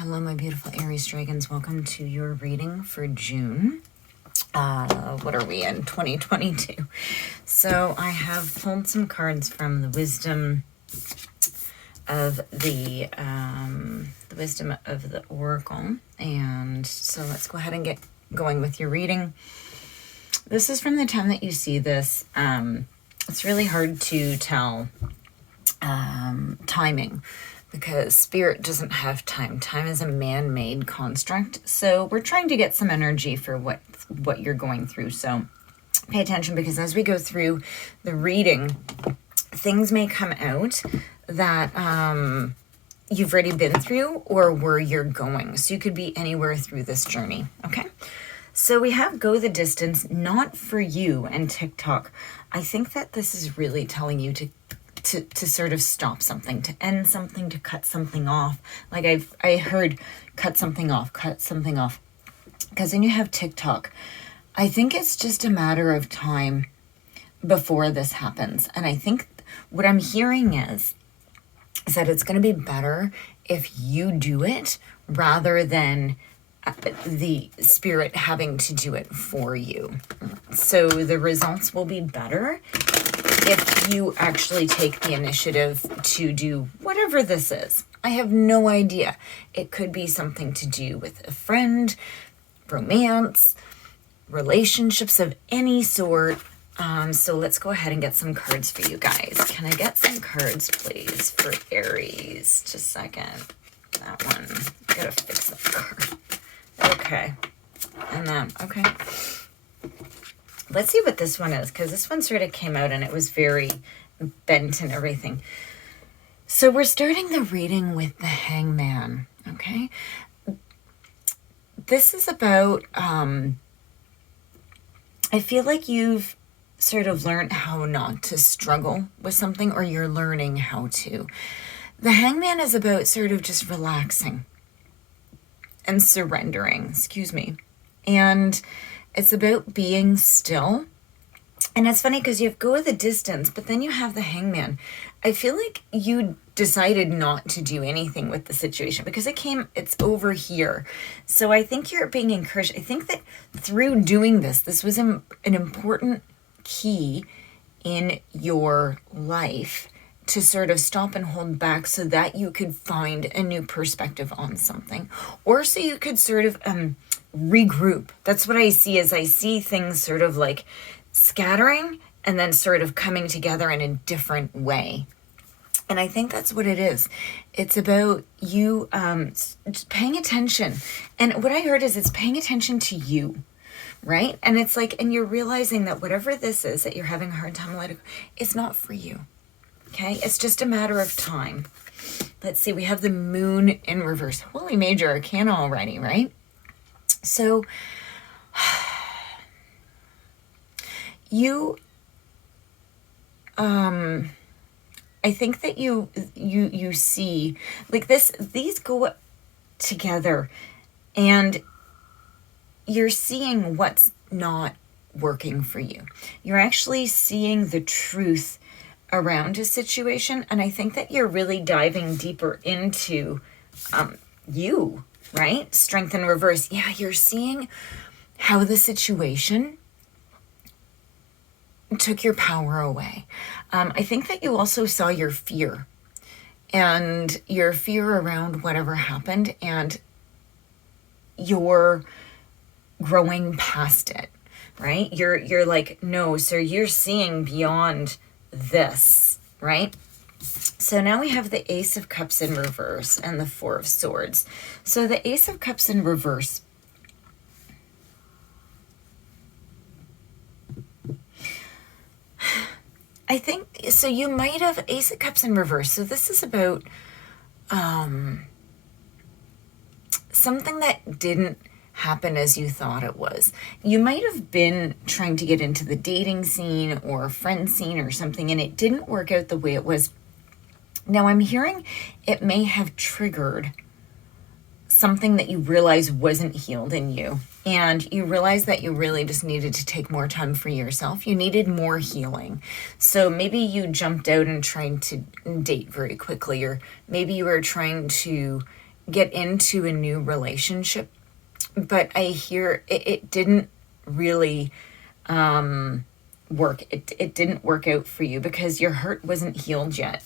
Hello, my beautiful Aries dragons. Welcome to your reading for June. What are we in? 2022. So I have pulled some cards from the wisdom of the Oracle, and so let's go ahead and get going with your reading. This is from the time that you see this. It's really hard to tell timing, because spirit doesn't have time. Time is a man-made construct. So we're trying to get some energy for what you're going through. So pay attention, because as we go through the reading, things may come out that you've already been through or where you're going. So you could be anywhere through this journey. Okay. So we have go the distance, not for you, and TikTok. I think that this is really telling you to sort of stop something, to end something, to cut something off. Like I heard cut something off, because then you have TikTok. I think it's just a matter of time before this happens. And I think what I'm hearing is that it's going to be better if you do it rather than the spirit having to do it for you. So the results will be better if you actually take the initiative to do whatever this is. I have no idea. It could be something to do with a friend, romance, relationships of any sort. So let's go ahead and get some cards for you guys. Can I get some cards, please, for Aries? Just a second. That one. Gotta fix that card. Okay. And then, okay. Let's see what this one is, because this one sort of came out and it was very bent and everything. So we're starting the reading with the Hangman, okay? This is about, I feel like you've sort of learned how not to struggle with something, or you're learning how to. The Hangman is about sort of just relaxing and surrendering, and it's about being still. And it's funny because you have go the distance, but then you have the Hangman. I feel like you decided not to do anything with the situation because it's over here. So I think you're being encouraged. I think that through doing this was an important key in your life to sort of stop and hold back so that you could find a new perspective on something, or so you could sort of regroup. That's what I see. Is I see things sort of like scattering and then sort of coming together in a different way. And I think that's what it is. It's about you just paying attention. And what I heard is it's paying attention to you, right? And it's like, and you're realizing that whatever this is that you're having a hard time letting go, it's not for you. Okay, it's just a matter of time. Let's see, we have the Moon in reverse. Holy major arcana already, right? So you, I think that you see like these go together, and you're seeing what's not working for you. You're actually seeing the truth around a situation, and I think that you're really diving deeper into you, right? Strength in reverse. Yeah, you're seeing how the situation took your power away. I think that you also saw your fear around whatever happened, and you're growing past it, right? You're like, no, so you're seeing beyond this, right? So now we have the Ace of Cups in reverse and the Four of Swords. So the Ace of Cups in reverse, I think, so you might have Ace of Cups in reverse. So this is about something that didn't happen as you thought it was. You might have been trying to get into the dating scene or friend scene or something, and it didn't work out the way it was. Now I'm hearing it may have triggered something that you realize wasn't healed in you, and you realize that you really just needed to take more time for yourself. You needed more healing. So maybe you jumped out and tried to date very quickly, or maybe you were trying to get into a new relationship, but I hear it didn't really work. It didn't work out for you because your hurt wasn't healed yet.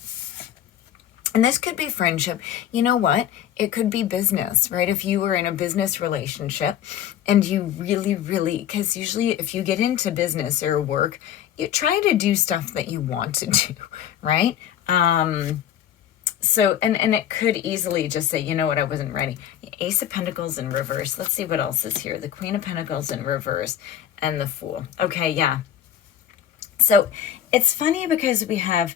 And this could be friendship. You know what? It could be business, right? If you were in a business relationship and you really, because usually if you get into business or work, you try to do stuff that you want to do, right? So, and it could easily just say, you know what, I wasn't ready. Ace of Pentacles in reverse. Let's see what else is here. The Queen of Pentacles in reverse and the Fool. Okay, yeah. So it's funny because we have,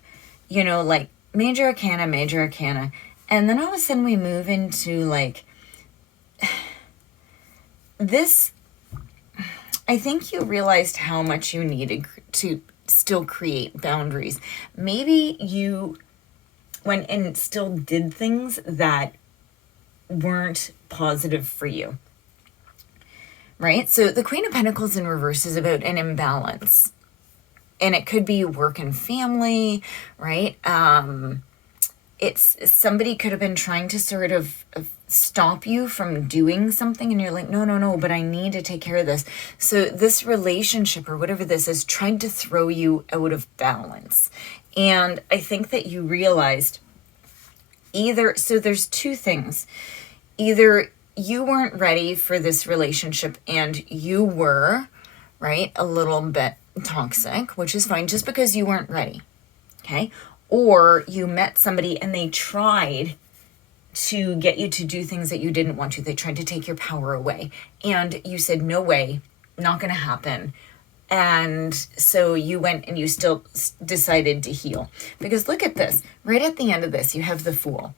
you know, like major arcana, and then all of a sudden we move into like this. I think you realized how much you needed to still create boundaries. Maybe you went and still did things that weren't positive for you, right? So the Queen of Pentacles in reverse is about an imbalance. And it could be work and family, right? It's somebody could have been trying to sort of stop you from doing something, and you're like, no, but I need to take care of this. So this relationship or whatever this is tried to throw you out of balance. And I think that you realized so there's two things. Either you weren't ready for this relationship and you were, right, a little bit toxic, which is fine, just because you weren't ready, okay? Or you met somebody and they tried to get you to do things that you didn't want to. They tried to take your power away. And you said, no way, not going to happen. And so you went and you still decided to heal. Because look at this. Right at the end of this, you have the Fool.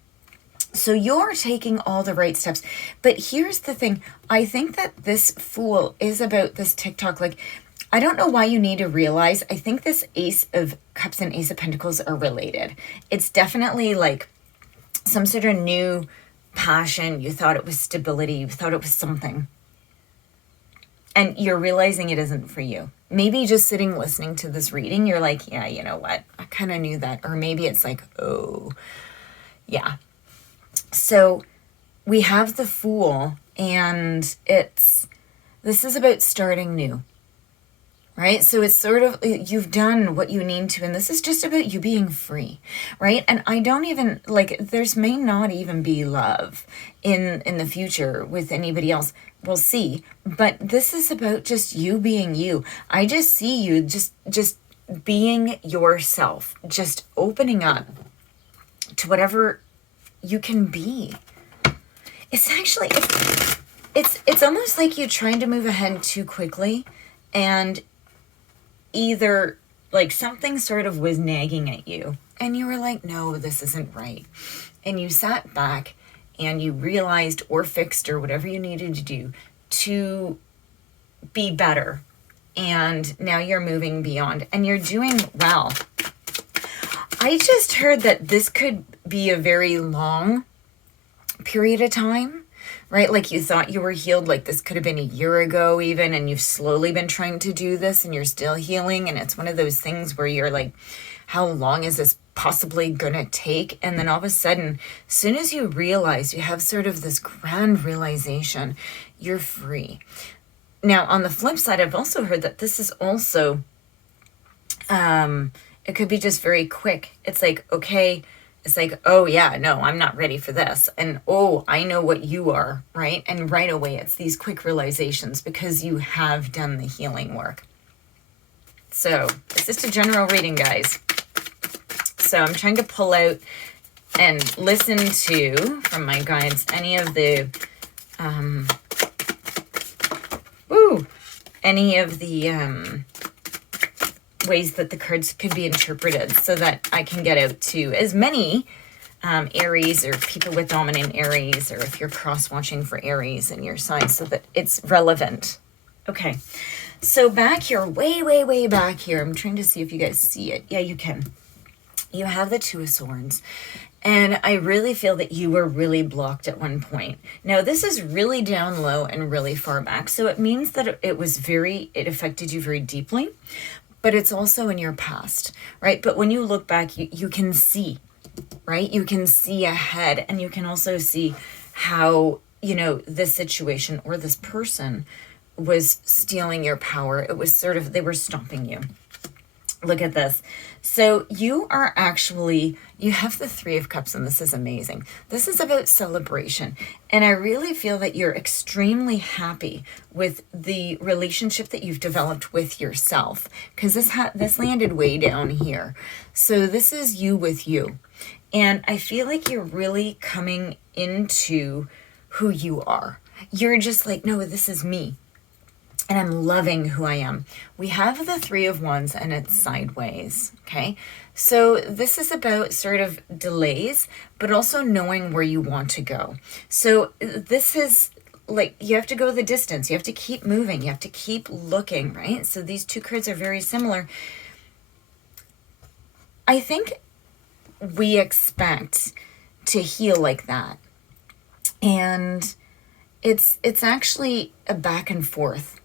So you're taking all the right steps. But here's the thing. I think that this Fool is about this TikTok. Like, I don't know why you need to realize. I think this Ace of Cups and Ace of Pentacles are related. It's definitely like some sort of new passion. You thought it was stability. You thought it was something. And you're realizing it isn't for you. Maybe just sitting listening to this reading, you're like, yeah, you know what? I kind of knew that. Or maybe it's like, oh, yeah. So we have the Fool, and this is about starting new. Right? So it's sort of, you've done what you need to, and this is just about you being free, right? And I don't even, like, there's may not even be love in the future with anybody else. We'll see. But this is about just you being you. I just see you just being yourself, just opening up to whatever you can be. It's actually, it's almost like you trying to move ahead too quickly, and either like something sort of was nagging at you and you were like, no, this isn't right. And you sat back and you realized or fixed or whatever you needed to do to be better. And now you're moving beyond and you're doing well. I just heard that this could be a very long period of time. Right? Like you thought you were healed, like this could have been a year ago even, and you've slowly been trying to do this and you're still healing. And it's one of those things where you're like, how long is this possibly gonna take? And then all of a sudden, as soon as you realize, you have sort of this grand realization, you're free. Now, on the flip side, I've also heard that this is also, it could be just very quick. It's like, okay, it's like, oh yeah, no, I'm not ready for this. And oh, I know what you are, right? And right away, it's these quick realizations because you have done the healing work. So it's just a general reading, guys. So I'm trying to pull out and listen to, from my guides, any of the, ways that the cards could be interpreted so that I can get out to as many Aries or people with dominant Aries, or if you're cross-watching for Aries in your sign, so that it's relevant. Okay, so back here, way back here, I'm trying to see if you guys see it. Yeah, you can. You have the Two of Swords. And I really feel that you were really blocked at one point. Now, this is really down low and really far back. So it means that it affected you very deeply. But it's also in your past, right? But when you look back, you can see, right? You can see ahead, and you can also see how, you know, this situation or this person was stealing your power. It was sort of, they were stopping you. Look at this. So you are actually, you have the Three of Cups, and this is amazing. This is about celebration. And I really feel that you're extremely happy with the relationship that you've developed with yourself, because this landed way down here. So this is you with you. And I feel like you're really coming into who you are. You're just like, no, this is me. And I'm loving who I am. We have the Three of Wands, and it's sideways, okay? So this is about sort of delays, but also knowing where you want to go. So this is like, you have to go the distance. You have to keep moving. You have to keep looking, right? So these two cards are very similar. I think we expect to heal like that. And it's actually a back and forth.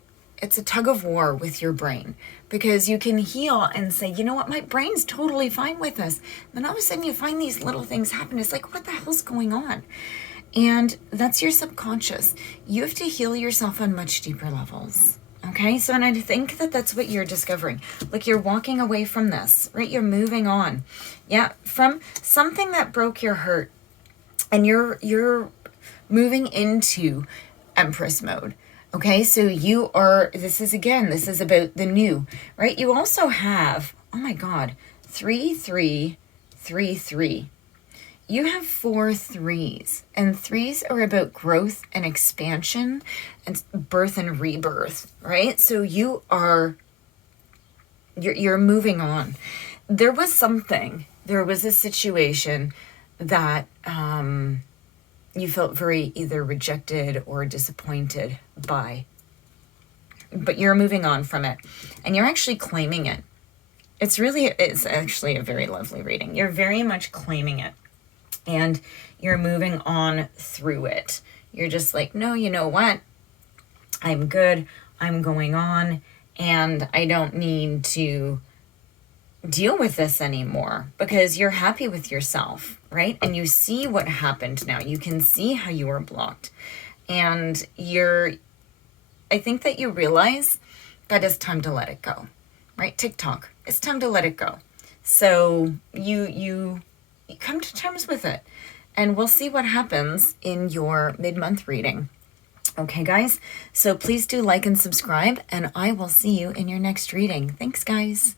It's a tug of war with your brain, because you can heal and say, you know what, my brain's totally fine with this. Then all of a sudden you find these little things happen. It's like, what the hell's going on? And that's your subconscious. You have to heal yourself on much deeper levels. Okay, so, and I think that that's what you're discovering. Like, you're walking away from this, right? You're moving on. Yeah, from something that broke your heart, and you're moving into Empress mode. Okay, so you are, this is about the new, right? You also have, oh my God, 3, 3, 3, 3. You have 4 threes, and threes are about growth and expansion and birth and rebirth, right? So you're moving on. There was a situation that, you felt very either rejected or disappointed by. But you're moving on from it. And you're actually claiming it. It's actually a very lovely reading. You're very much claiming it. And you're moving on through it. You're just like, no, you know what? I'm good. I'm going on. And I don't need to deal with this anymore, because you're happy with yourself, right? And you see what happened now. You can see how you were blocked. And I think that you realize that it's time to let it go, right? TikTok, it's time to let it go. So you come to terms with it, and we'll see what happens in your mid-month reading. Okay, guys? So please do like and subscribe, and I will see you in your next reading. Thanks, guys.